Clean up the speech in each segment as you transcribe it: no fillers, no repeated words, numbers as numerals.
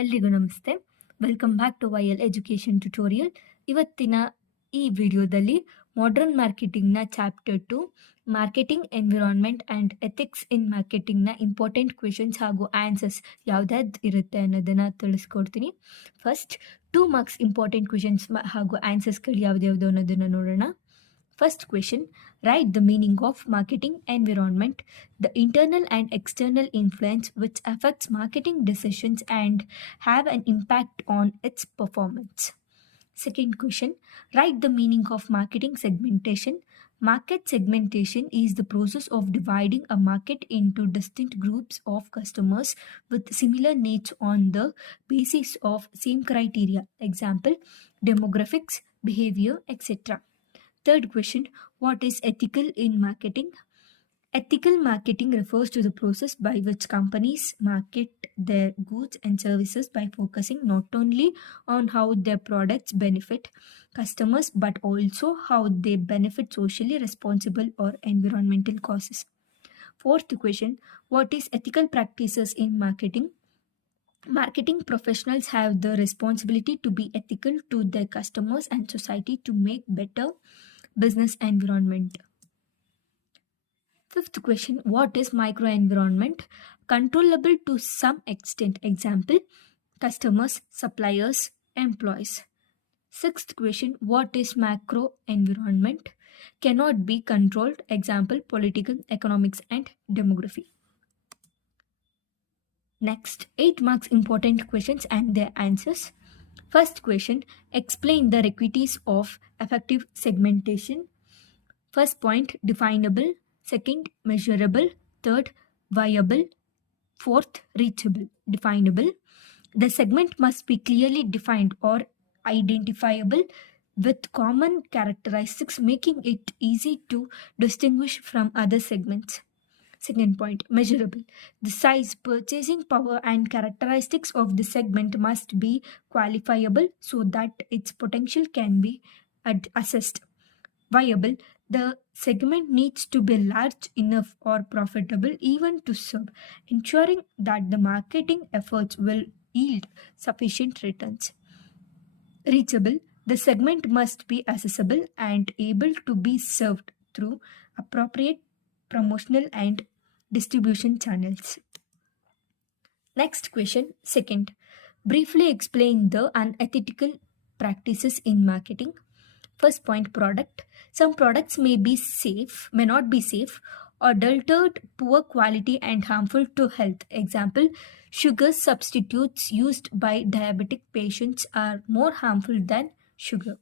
ಎಲ್ರಿಗೂ ನಮಸ್ತೆ. Welcome back to YL education tutorial. ಇವತ್ತಿನ ಈ ವಿಡಿಯೋದಲ್ಲಿ ಮಾಡರ್ನ್ ಮಾರ್ಕೆಟಿಂಗ್ನ chapter 2 marketing environment and ethics in ಮಾರ್ಕೆಟಿಂಗ್ನ ಇಂಪಾರ್ಟೆಂಟ್ ಕ್ವೆಶನ್ಸ್ ಹಾಗೂ ಆನ್ಸರ್ಸ್ ಯಾವ್ದಾವ್ದು ಇರುತ್ತೆ ಅನ್ನೋದನ್ನು ತಿಳಿಸ್ಕೊಡ್ತೀನಿ. ಫಸ್ಟ್ 2 ಮಾರ್ಕ್ಸ್ ಇಂಪಾರ್ಟೆಂಟ್ ಕ್ವೆಶನ್ಸ್ ಹಾಗೂ ಆನ್ಸರ್ಸ್ಗಳು ಯಾವ್ದ್ಯಾವುದು ಅನ್ನೋದನ್ನು ನೋಡೋಣ. First question, write the meaning of marketing environment, the internal and external influence which affects marketing decisions and have an impact on its performance. Second question, write the meaning of marketing segmentation. Market segmentation is the process of dividing a market into distinct groups of customers with similar needs on the basis of same criteria, example, demographics, behavior, etc. Third question, what is ethical in marketing? Ethical marketing refers to the process by which companies market their goods and services by focusing not only on how their products benefit customers but also how they benefit socially responsible or environmental causes. Fourth question, what is ethical practices in marketing? Marketing professionals have the responsibility to be ethical to their customers and society to make better business environment. Fifth question, what is microenvironment? Controllable to some extent, example, customers, suppliers, employees. Sixth question, what is macro environment? Cannot be controlled, example, political, economics, and demography. Next, 8 marks important questions and their answers. First question, explain the requisites of effective segmentation. First point, definable. Second, measurable. Third, viable. Fourth, reachable. Definable. The segment must be clearly defined or identifiable with common characteristics, making it easy to distinguish from other segments. Second point, measurable. The size, purchasing power, and characteristics of the segment must be quantifiable so that its potential can be assessed. Viable. The segment needs to be large enough or profitable even to serve, ensuring that the marketing efforts will yield sufficient returns. Reachable. The segment must be accessible and able to be served through appropriate promotional and distribution channels. Next question, second, briefly explain the unethical practices in marketing. First point, product. Some products may not be safe, adulterated, poor quality, and harmful to health. Example, sugar substitutes used by diabetic patients are more harmful than sugar.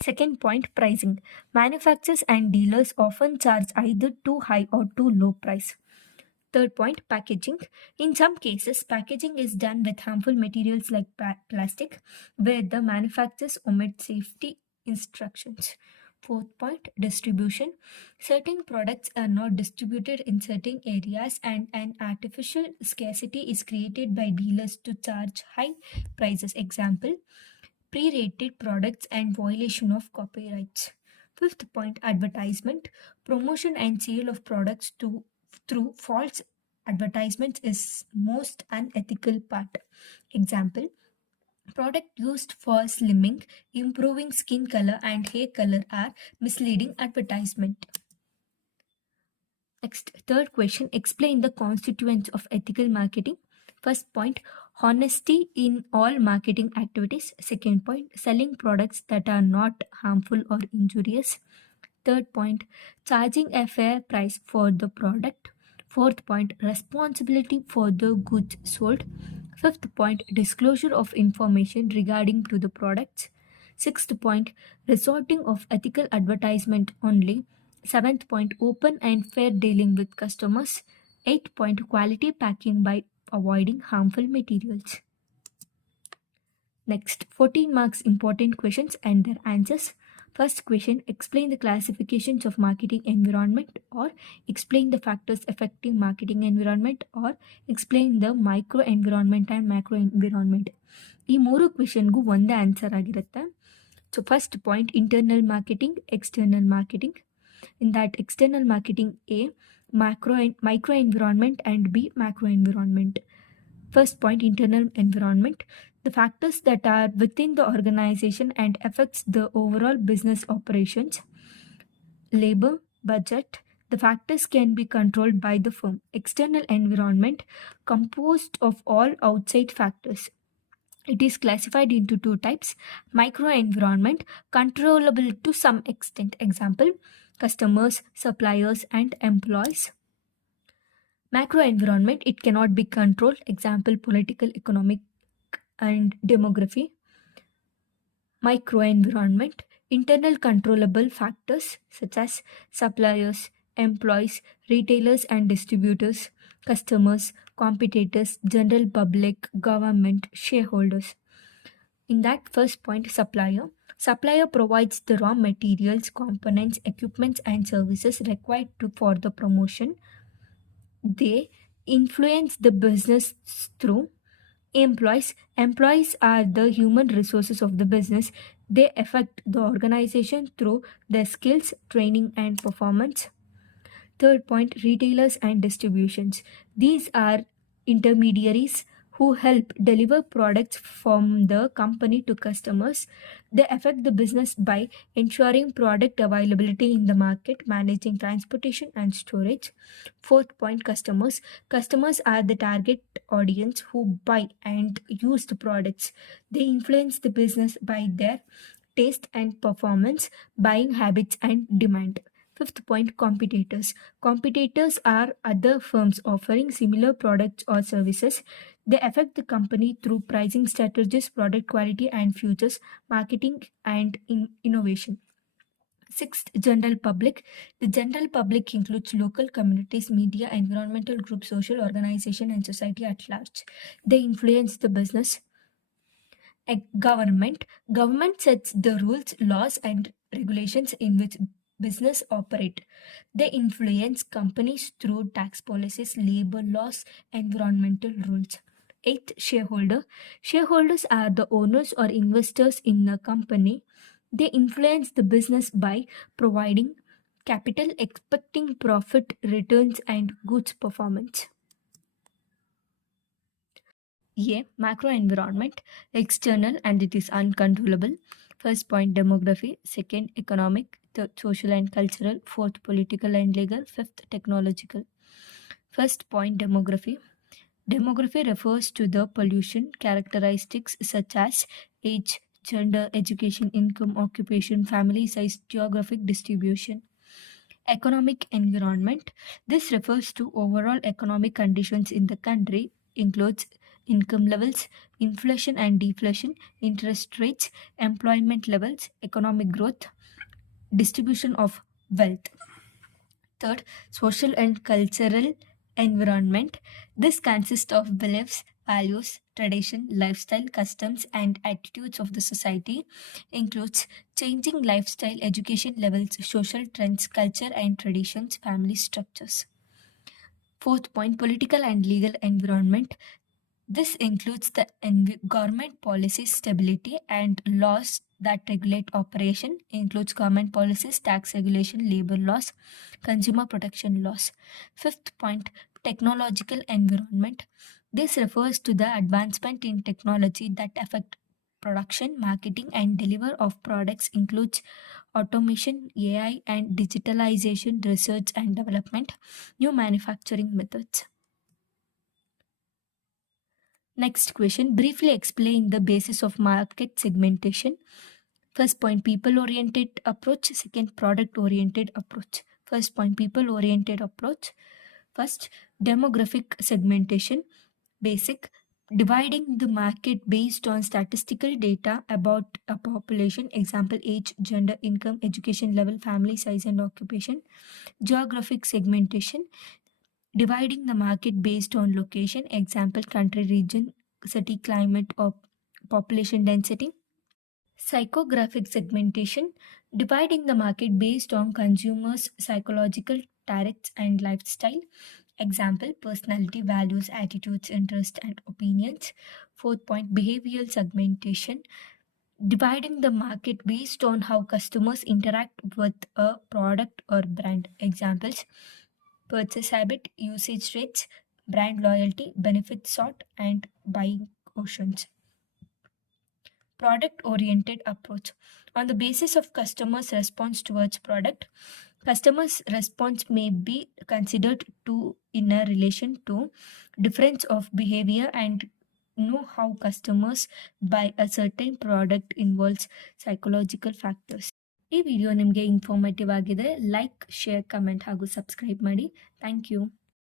Second point, pricing. Manufacturers and dealers often charge either too high or too low price. Third point, packaging. In some cases, packaging is done with harmful materials like plastic, where the manufacturers omit safety instructions. Fourth point, distribution. Certain products are not distributed in certain areas and an artificial scarcity is created by dealers to charge high prices. Example, pre-rated products and violation of copyrights. Fifth point, advertisement. Promotion and sale of products through false advertisements is most unethical part. Example, product used for slimming, improving skin color and hair color are misleading advertisement. Next, third question, explain the constituents of ethical marketing. First point, honesty in all marketing activities. Second point, selling products that are not harmful or injurious. Third point, charging a fair price for the product. Fourth point, responsibility for the goods sold. Fifth point, disclosure of information regarding to the products. Sixth point, resorting of ethical advertisement only. Seventh point, open and fair dealing with customers. Eighth point, quality packing by avoiding harmful materials. Next, 14 marks important questions and their answers. First question, explain the classifications of marketing environment, or explain the factors affecting marketing environment, or explain the micro environment and macro environment. ಈ ಮೂರು ಕ್ವೆಶನ್ಗೂ ಒಂದೇ answer ಆಗಿರುತ್ತೆ. So first point, internal marketing, external marketing. In that external marketing, A, micro environment, and B, macro environment. First point, internal environment. The factors that are within the organization and affects the overall business operations. Labor, budget. The factors can be controlled by the firm. External environment, composed of all outside factors. It is classified into two types: microenvironment, controllable to some extent. Example, customers, suppliers, and employees. Macroenvironment, it cannot be controlled. Example, political, economic, and demography. Microenvironment, internal controllable factors such as suppliers, employees, retailers and distributors, customers, competitors, general public, government, shareholders. In that first point, supplier provides the raw materials, components, equipments, and services required for the promotion. They influence the business through employees are the human resources of the business. They affect the organization through their skills, training, and performance. Third point, retailers and distributions. These are intermediaries who help deliver products from the company to customers. They affect the business by ensuring product availability in the market, managing transportation and storage. Fourth point, customers. Customers are the target audience who buy and use the products. They influence the business by their taste and performance, buying habits, and demand. Fifth point, competitors. Competitors are other firms offering similar products or services. They affect the company through pricing strategies, product quality and features, marketing, and innovation. Sixth, general public. The general public includes local communities, media, environmental groups, social organization, and society at large. They influence the business. Government. Government sets the rules, laws, and regulations in which business operate. They influence companies through tax policies, labor laws, environmental rules. Eighth, shareholder. Shareholders are the owners or investors in a company. They influence the business by providing capital, expecting profit, returns, and goods performance. A, macro environment, external and it is uncontrollable. First point, demography. Second, economic. Third, social and cultural. Fourth, political and legal. Fifth, technological. First point, demography. Demography refers to the pollution characteristics such as age, gender, education, income, occupation, family size, geographic distribution. Economic environment. This refers to overall economic conditions in the country, includes income levels, inflation and deflation, interest rates, employment levels, economic growth, distribution of wealth. Third, social and cultural environment. This consists of beliefs, values, tradition, lifestyle, customs, and attitudes of the society, includes changing lifestyle, education levels, social trends, culture and traditions, family structures. Fourth point, political and legal environment. This includes the government policy stability and laws that regulate operation, includes government policies, tax regulation, labor laws, consumer protection laws. Fifth point, technological environment. This refers to the advancement in technology that affect production, marketing, and deliver of products, includes automation, AI, and digitalization, research and development, new manufacturing methods. Next question, briefly explain the basis of market segmentation. First point, people oriented approach. Second, product oriented approach. First point, people oriented approach. First, demographic segmentation. Basic, dividing the market based on statistical data about a population, example age, gender, income, education level, family size, and occupation. Geographic segmentation, dividing the market based on location, example country, region, city, climate, or population density. Psychographic segmentation, dividing the market based on consumers' psychological traits and lifestyle, example personality, values, attitudes, interests, and opinions. Fourth point, behavioral segmentation, dividing the market based on how customers interact with a product or brand, examples purchase habit, usage rates, brand loyalty, benefit sought, and buying options. Product oriented approach. On the basis of customers' response towards product, customers' response may be considered to in a relation to difference of behavior and know how customers buy a certain product involves psychological factors. ಈ video ನಿಮಗೆ informative ಆಗಿದೆ. Like, share, comment ಹಾಗೂ subscribe ಮಾಡಿ. Thank you.